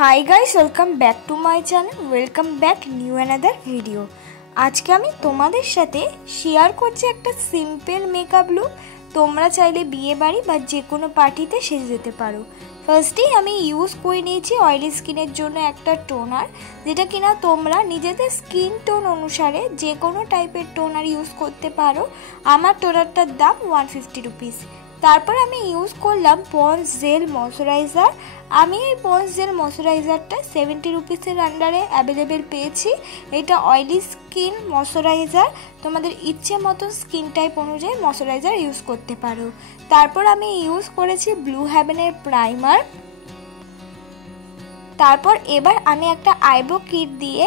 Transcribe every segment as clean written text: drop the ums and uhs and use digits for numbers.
High guys welcome back to my channel welcome back new another video. आज के आमी तोमादेर साथे शेयर करछि एकटा सिम्पल मेकअप लुक। तोमरा चाइले बिये बाड़ी बा जे कोनो पार्टीते सेजे जेते पारो। फार्स्टेই আমি ইউজ করে নিয়েছি অয়েলি স্কিনের জন্য একটা টোনার, যেটা কিনা তোমরা নিজেদের স্কিন টোন অনুসারে যে কোনো টাইপের টোনার ইউজ করতে পারো। আমার টোনারটার দাম 150 রুপিস। তারপর আমি ইউজ করলাম পন্স জেল ময়শ্চারাইজার। আমি এই পন্স জেল ময়শ্চারাইজারটা 70 রুপিসের আন্ডারে অ্যাভেলেবেল পেয়েছি। এটা অয়েলি স্কিন ময়শ্চারাইজার, তোমাদের ইচ্ছে মতো স্কিন টাইপ অনুযায়ী ময়শ্চারাইজার ইউজ করতে পারো। তারপর আমি ইউজ করেছি ব্লু হেভেনের প্রাইমার। তারপর এবার আমি একটা আইব্রো কিট দিয়ে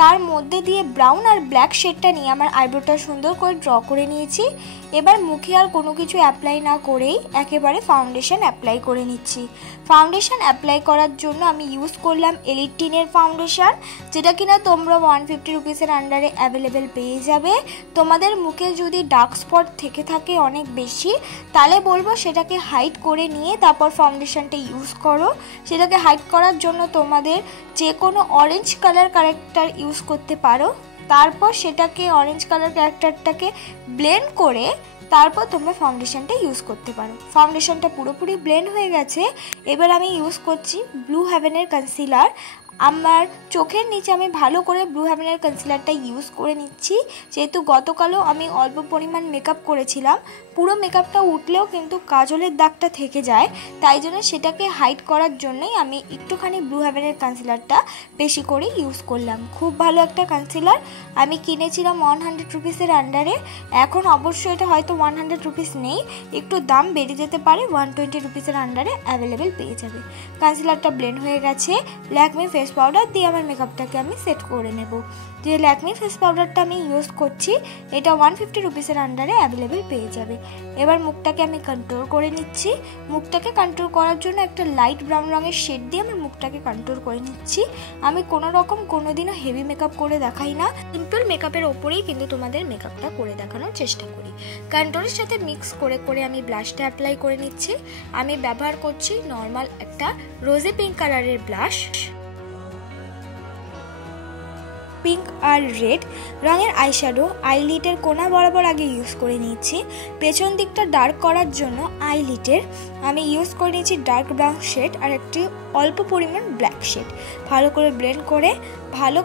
তার মধ্যে দিয়ে ব্রাউন আর ব্ল্যাক শেডটা নিয়ে আমার আইব্রোটা সুন্দর করে ড্র করে নিয়েছি। এবার মুখে আর কোনো কিছু অ্যাপ্লাই না করেই একেবারে ফাউন্ডেশন অ্যাপ্লাই করে নিচ্ছি। ফাউন্ডেশন অ্যাপ্লাই করার জন্য আমি ইউজ করলাম এলিটিনের ফাউন্ডেশন, যেটা কিনা তোমরা 150 রুপিসের আন্ডারে অ্যাভেলেবেল পেয়ে যাবে। তোমাদের মুখে যদি ডার্ক স্পট থেকে থাকে অনেক বেশি, তাহলে বলবো সেটাকে হাইড করে নিয়ে তারপর ফাউন্ডেশনটা ইউজ করো। সেটাকে হাইড করার জন্য তোমাদের যে কোনো অরেঞ্জ কালার কারেক্টার ইউজ করতে পারো। তারপর সেটাকে অরেঞ্জ কালার ক্যারেক্টারটাকে ব্লেন্ড করে তারপর তোমরা ফাউন্ডেশনটা ইউজ করতে পারো। ফাউন্ডেশনটা পুরোপুরি ব্লেন্ড হয়ে গেছে। এবার আমি ইউজ করছি ব্লু হেভেনের কনসিলার। আমার চোখের নিচে আমি ভালো করে ব্লু হেভেনের কনসিলারটা ইউজ করে নিচ্ছি। যেহেতু গতকালও আমি অল্প পরিমাণ মেকআপ করেছিলাম, পুরো মেকআপটা উঠলেও কিন্তু কাজলের দাগটা থেকে যায়, তাই জন্য সেটাকে হাইড করার জন্যই আমি একটুখানি ব্লু হেভেনের কনসিলারটা বেশি করে ইউজ করলাম। খুব ভালো একটা কনসিলার, আমি কিনেছিলাম 100 রুপিসের আন্ডারে। এখন অবশ্যই এটা হয়তো 100 রুপিস নেই, একটু দাম বেড়ে যেতে পারে, 120 রুপিসের আন্ডারে অ্যাভেলেবেল পেয়ে যাবে। কনসিলারটা ব্লেন্ড হয়ে গেছে। ল্যাকমি ফেস পাউডার দিয়ে আমার মেকআপটাকে আমি সেট করে নেব। যে ল্যাকমি ফেস পাউডারটা আমি ইউজ করছি এটা 150 রুপিসের আন্ডারে অ্যাভেলেবেল পেয়ে যাবে। এবার মুখটাকে আমি কন্ট্রোল করে নিচ্ছি। মুখটাকে কন্ট্রোল করার জন্য একটা লাইট ব্রাউন রঙের শেড দিয়ে আমার মুখটাকে কন্ট্রোল করে নিচ্ছি। আমি কোনো রকম কোনোদিনও হেভি মেকআপ করে দেখাই না, সিম্পল মেকআপের ওপরেই কিন্তু তোমাদের মেকআপটা করে দেখানোর চেষ্টা করি। কন্ট্রোলের সাথে মিক্স করে করে আমি ব্লাশটা অ্যাপ্লাই করে নিচ্ছি। আমি ব্যবহার করছি নর্মাল একটা রোজি পিঙ্ক কালারের ব্লাশ। পিঙ্ক আর রেড রঙের আইশ্যাডো আইলিটের কোনা বরাবর আগে ইউজ করে নিয়েছি। পেছন দিকটা ডার্ক করার জন্য আইলিটের আমি ইউজ করে নিয়েছি ডার্ক ব্রাউন শেড আর একটি অল্প পরিমাণ ব্ল্যাক শেড। ভালো করে ব্লেন্ড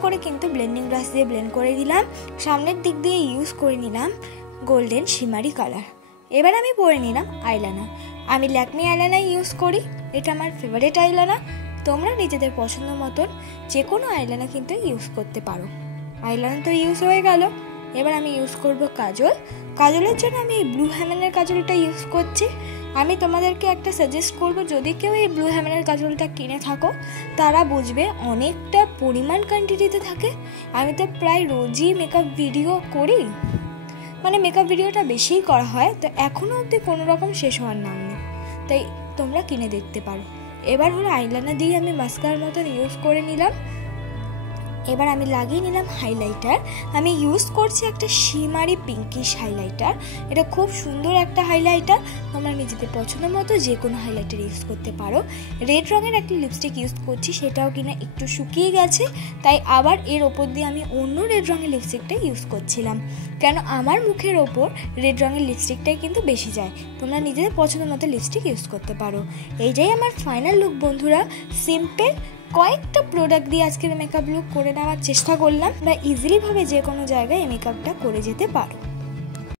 করে কিন্তু ব্লেন্ডিং ব্রাশ দিয়ে ব্লেন্ড করে দিলাম। সামনের দিক দিয়ে ইউজ করে নিলাম গোল্ডেন শিমারি কালার। এবার আমি পরে নিলাম আইলাইনার। আমি ল্যাকমি আইলাইনার ইউজ করি, এটা আমার ফেভারিট আইলাইনার। তোমরা নিজেদের পছন্দ মতন যে কোনো আইলাইনার কিন্তু ইউজ করতে পারো। আইলাইনার তো ইউজ হয়ে গেল। এবার আমি ইউজ করব কাজল। কাজলের জন্য আমি এই ব্লু হেভেনের কাজলটা ইউজ করছি। আমি তোমাদেরকে একটা সাজেস্ট করব, যদি কেউ এই ব্লু হেভেনের কাজলটা কিনে থাকো তারা বুঝবে অনেকটা পরিমাণ কোয়ান্টিটিতে থাকে। আমি তো প্রায় রোজই মেকআপ ভিডিও করি, মানে মেকআপ ভিডিওটা বেশিই করা হয়, তো এখনও অবধি কোনো রকম শেষ হওয়ার নাম নেই, তাই তোমরা কিনে দেখতে পারো। এবার হলো আইলাইনার দিয়ে আমি মাস্কারার মতন ইউজ করে নিলাম। এবার আমি লাগিয়ে নিলাম হাইলাইটার। আমি ইউজ করছি একটা শিমারি পিঙ্কিশ হাইলাইটার। এটা খুব সুন্দর একটা হাইলাইটার, তোমরা নিজেদের পছন্দ মতো যে কোনো হাইলাইটার ইউজ করতে পারো। রেড রঙের একটা লিপস্টিক ইউজ করছি, সেটাও কিনা একটু শুকিয়ে গেছে, তাই আবার এর ওপর দিয়ে আমি অন্য রেড রঙের লিপস্টিকটা ইউজ করছিলাম, কেন আমার মুখের ওপর রেড রঙের লিপস্টিকটাই কিন্তু বেশি যায়। তোমরা নিজেদের পছন্দ মতো লিপস্টিক ইউজ করতে পারো। এইটাই আমার ফাইনাল লুক বন্ধুরা। সিম্পল কয়েকটা প্রোডাক্ট দিয়ে আজকের মেকআপ লুক করে নেওয়ার চেষ্টা করলাম, বা ইজিলি ভাবে যে কোনো জায়গায় এই মেকআপটা করে যেতে পারো।